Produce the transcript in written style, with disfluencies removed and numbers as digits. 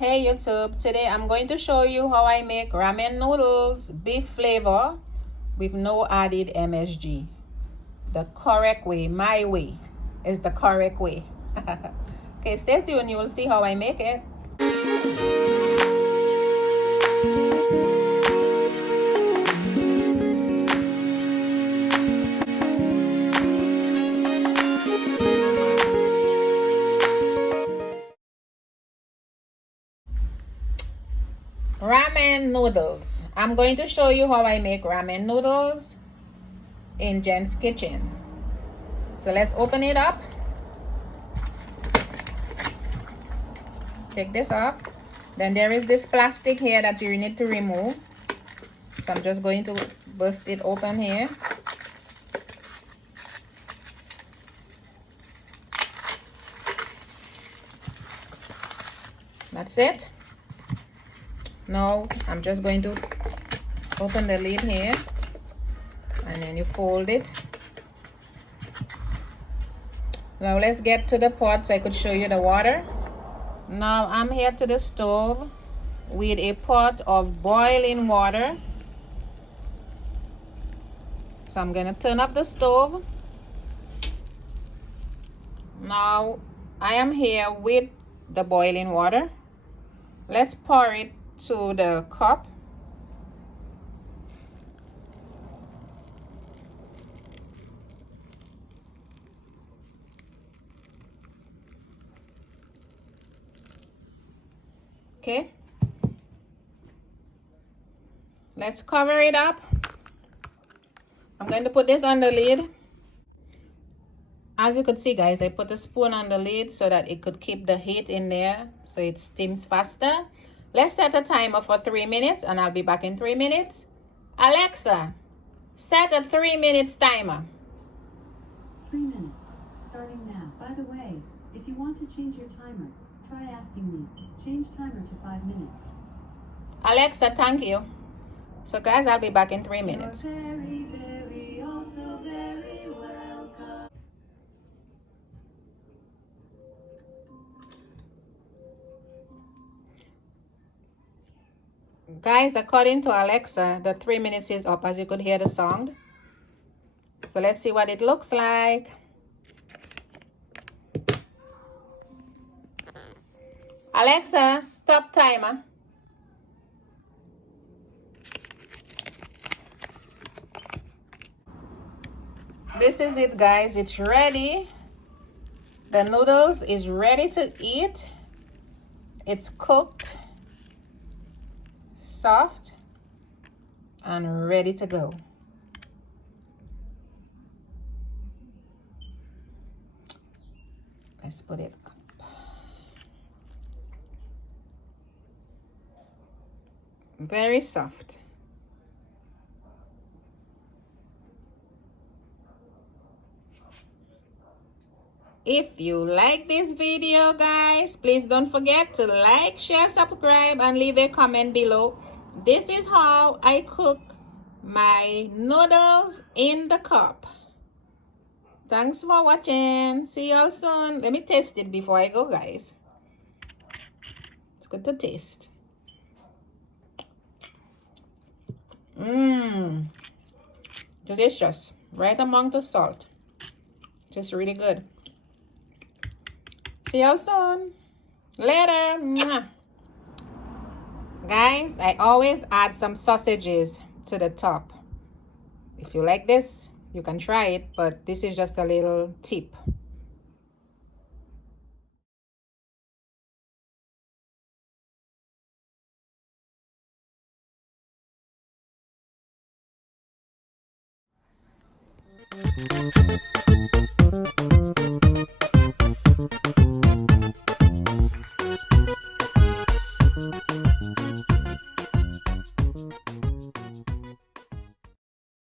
Hey YouTube, today I'm going to show you how I make ramen noodles, beef flavor with no added MSG. The correct way, my way, is the correct way. Okay, stay tuned, you will see how I make it. Ramen noodles. I'm going to show you how I make ramen noodles in Jen's kitchen. So let's open it up. Take this off. Then there is this plastic here that you need to remove. So I'm just going to burst it open here. That's it. Now I'm just going to open the lid here, and then you fold it. Now let's get to the pot so I could show you the water. Now I'm here to the stove with a pot of boiling water. So I'm gonna turn up the stove. Now I am here with the boiling water. Let's pour it to the cup. Okay, let's cover it up. I'm going to put this on the lid. As you could see, guys, I put a spoon on the lid so that it could keep the heat in there so it steams faster. Let's set a timer for 3 minutes and I'll be back in 3 minutes. Alexa, set a 3 minutes timer. 3 minutes, starting now. By the way, if you want to change your timer, try asking me. Change timer to 5 minutes. Alexa, thank you. So guys, I'll be back in 3 minutes. You're very, very, also very welcome. Guys, according to Alexa, the 3 minutes is up, as you could hear the sound. So let's see what it looks like. Alexa, stop timer. This is it, guys. It's ready. The noodles is ready to eat. It's cooked, soft, and ready to go. Let's put it up. Very soft. If you like this video, guys, please don't forget to like, share, subscribe, and leave a comment below. This is how I cook my noodles in the cup. Thanks for watching. See you all soon. Let me taste it before I go, guys. It's good to taste. Delicious. Right among the salt. Just really good. See you soon. Later. Mwah. Guys, I always add some sausages to the top. If you like this, you can try it, but this is just a little tip.